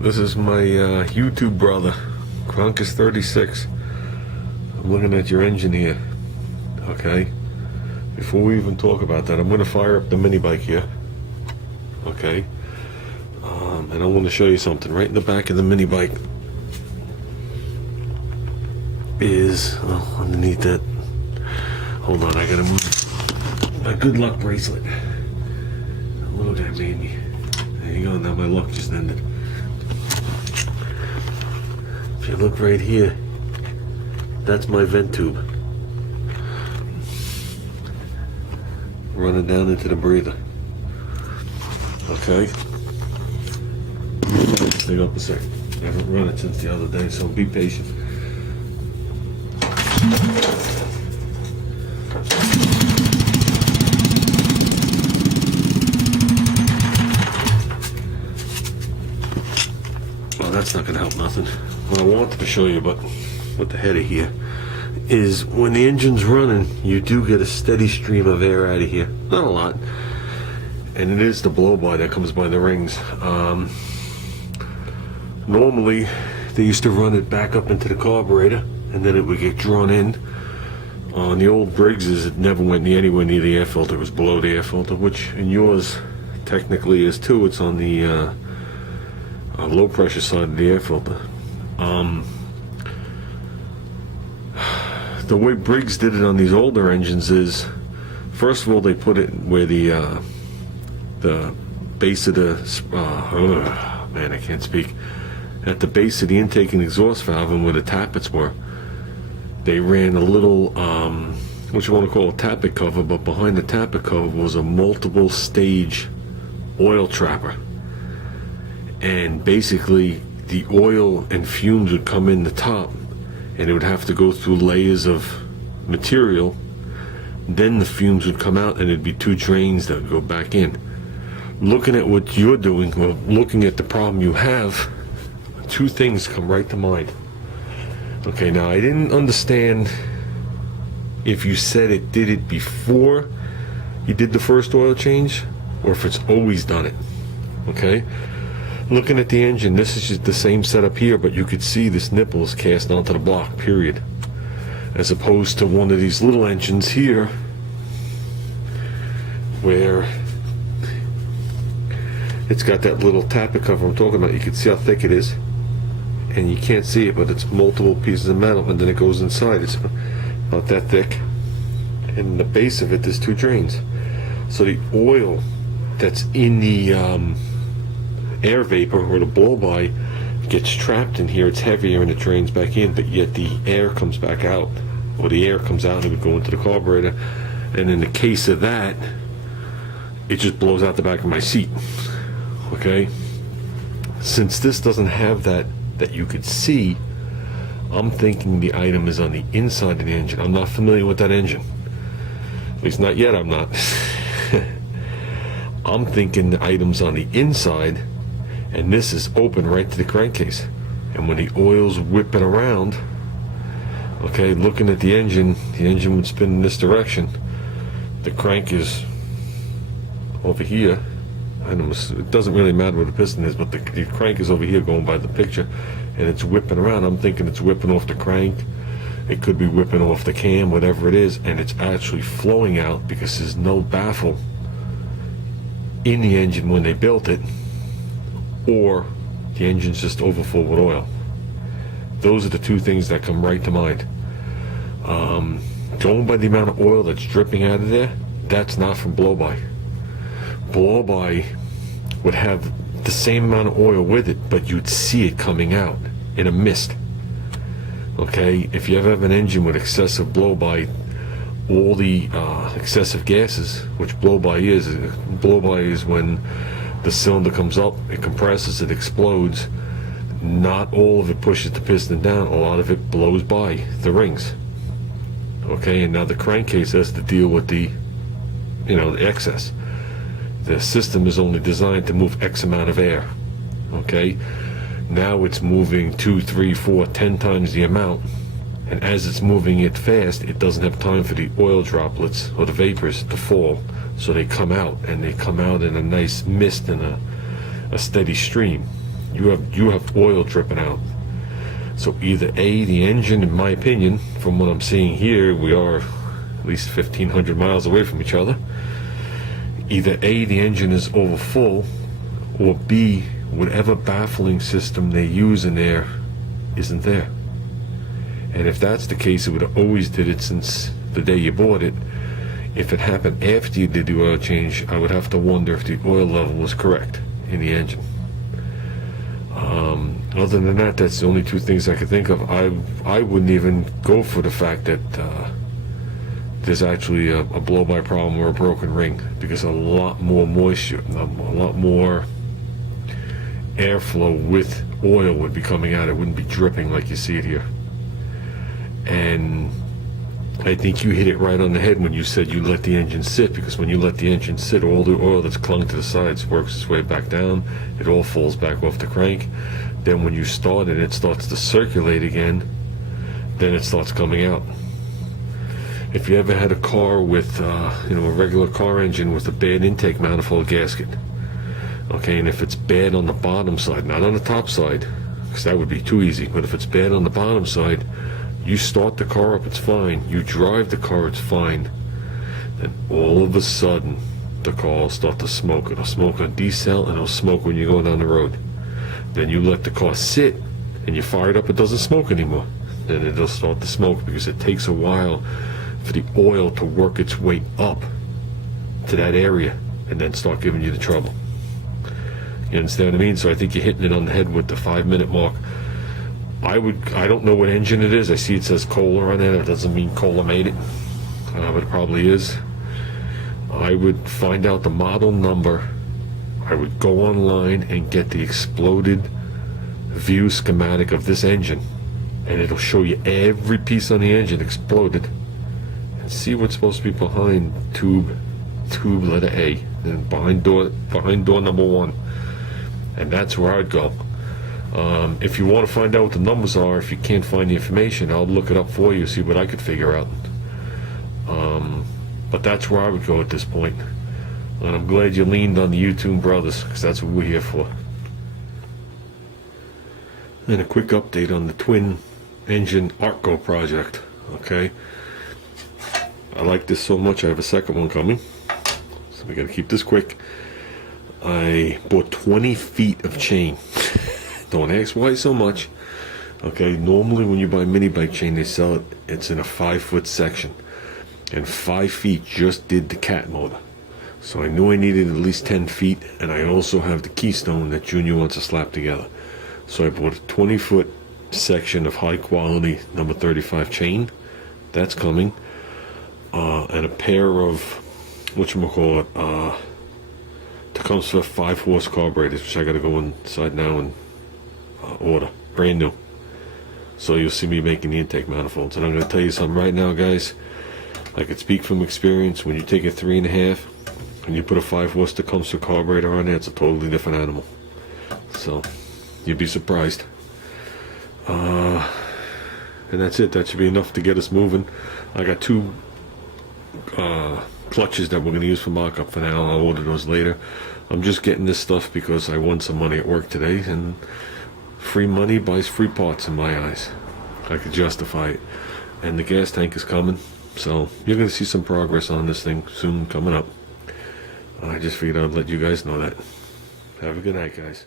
This is my YouTube brother, Kronkus36. I'm looking at your engine here, okay? Before we even talk about that, I'm going to fire up the mini bike here, okay? And I want to show you something. Right in the back of the mini bike is, underneath that, hold on, I gotta move my good luck bracelet. Look at that baby. There you go, now my luck just ended. If you look right here, that's my vent tube. Running down into the breather. Okay? Stay up a sec. I haven't run it since the other day, so be patient. Well, that's not going to help nothing. What I wanted to show you, but with the header here, is when the engine's running, you do get a steady stream of air out of here. Not a lot. And it is the blow-by that comes by the rings. Normally, they used to run it back up into the carburetor, and then it would get drawn in. On the old Briggses, it never went anywhere near the air filter. It was below the air filter, which in yours technically is too. It's on the low pressure side of the air filter. The way Briggs did it on these older engines is, first of all, they put it where the base of the man, I can't speak. At the base of the intake and exhaust valve, and where the tappets were, they ran a little what you want to call a tappet cover, but behind the tappet cover was a multiple stage oil trapper. And basically the oil and fumes would come in the top, and it would have to go through layers of material. Then the fumes would come out, and it'd be two drains that would go back in. Looking at what you're doing, well, looking at the problem you have, two things come right to mind. Okay, now I didn't understand if you said it did it before you did the first oil change, or if it's always done it. Okay? Looking at the engine, this is just the same setup here, but you could see this nipple is cast onto the block, period. As opposed to one of these little engines here, where it's got that little tappet cover I'm talking about. You can see how thick it is, and you can't see it, but it's multiple pieces of metal, and then it goes inside. It's about that thick, and in the base of it there's two drains. So the oil that's in the air vapor or the blow-by gets trapped in here. It's heavier and it drains back in, but yet the air comes back out, or the air comes out and it would go into the carburetor. And in the case of that, it just blows out the back of my seat. Okay, since this doesn't have that you could see, I'm thinking the item is on the inside of the engine. I'm not familiar with that engine, at least not yet. I'm not. I'm thinking the item's on the inside, and this is open right to the crankcase. And when the oil's whipping around, okay, looking at the engine would spin in this direction. The crank is over here. It doesn't really matter where the piston is, but the crank is over here going by the picture, and it's whipping around. I'm thinking it's whipping off the crank. It could be whipping off the cam, whatever it is, and it's actually flowing out because there's no baffle in the engine when they built it, or the engine's just overfull with oil. Those are the two things that come right to mind. Going by the amount of oil that's dripping out of there, that's not from blow-by. Blow-by would have the same amount of oil with it, but you'd see it coming out in a mist. Okay, if you ever have an engine with excessive blow-by, all the excessive gases, which blow-by is when the cylinder comes up, it compresses, it explodes. Not all of it pushes the piston down, a lot of it blows by the rings. Okay, and now the crankcase has to deal with the excess. The system is only designed to move X amount of air. Okay, now it's moving 2, 3, 4, 10 times the amount, and as it's moving it fast, it doesn't have time for the oil droplets or the vapors to fall, so they come out, and they come out in a nice mist and a steady stream. you have oil dripping out. So either A, the engine, in my opinion, from what I'm seeing here, we are at least 1,500 miles away from each other. Either A, the engine is over full, or B, whatever baffling system they use in there isn't there. And if that's the case, it would have always did it since the day you bought it. If it happened after you did the oil change, I would have to wonder if the oil level was correct in the engine. Other than that, that's the only two things I could think of. I wouldn't even go for the fact that there's actually a blow-by problem or a broken ring, because a lot more moisture, a lot more airflow with oil would be coming out. It wouldn't be dripping like you see it here. And I think you hit it right on the head when you said you let the engine sit, because when you let the engine sit, all the oil that's clung to the sides works its way back down. It all falls back off the crank. Then when you start it, it starts to circulate again. Then it starts coming out. If you ever had a car with, a regular car engine with a bad intake manifold gasket, okay, and if it's bad on the bottom side, not on the top side, because that would be too easy, but if it's bad on the bottom side, you start the car up, it's fine. You drive the car, it's fine. Then all of a sudden, the car will start to smoke. It'll smoke on decel, and it'll smoke when you're going down the road. Then you let the car sit, and you fire it up, it doesn't smoke anymore. Then it'll start to smoke, because it takes a while for the oil to work its way up to that area, and then start giving you the trouble. You understand what I mean? So I think you're hitting it on the head with the 5-minute mark. I don't know what engine it is. I see it says Kohler on it. It doesn't mean Kohler made it, but it probably is. I would find out the model number. I would go online and get the exploded view schematic of this engine, and it'll show you every piece on the engine exploded, and see what's supposed to be behind tube letter A, and behind door number 1, and that's where I'd go. If you want to find out what the numbers are, if you can't find the information, I'll look it up for you, see what I could figure out. But that's where I would go at this point. And I'm glad you leaned on the YouTube brothers, because that's what we're here for. And a quick update on the twin engine Arco project. Okay, I like this so much, I have a second one coming, so we gotta keep this quick. I bought 20 feet of chain. Don't ask why so much. Okay, normally when you buy mini bike chain, they sell it, it's in a 5-foot section, and 5 feet just did the cat motor. So I knew I needed at least 10 feet, and I also have the keystone that Junior wants to slap together. So I bought a 20-foot section of high quality number 35 chain. That's coming. And a pair of, whatchamacallit, that comes for 5-horse carburetors, which I gotta go inside now and order. Brand new. So you'll see me making the intake manifolds. And I'm gonna tell you something right now, guys. I could speak from experience. When you take a 3.5 and you put a 5-horse Tecumseh carburetor on there, it's a totally different animal. So you'd be surprised. And that's it. That should be enough to get us moving. I got 2 clutches that we're going to use for mock-up for now. I'll order those later. I'm just getting this stuff because I won some money at work today, and free money buys free parts in my eyes. I could justify it. And the gas tank is coming, so you're going to see some progress on this thing soon coming up. I just figured I'd let you guys know that. Have a good night, guys.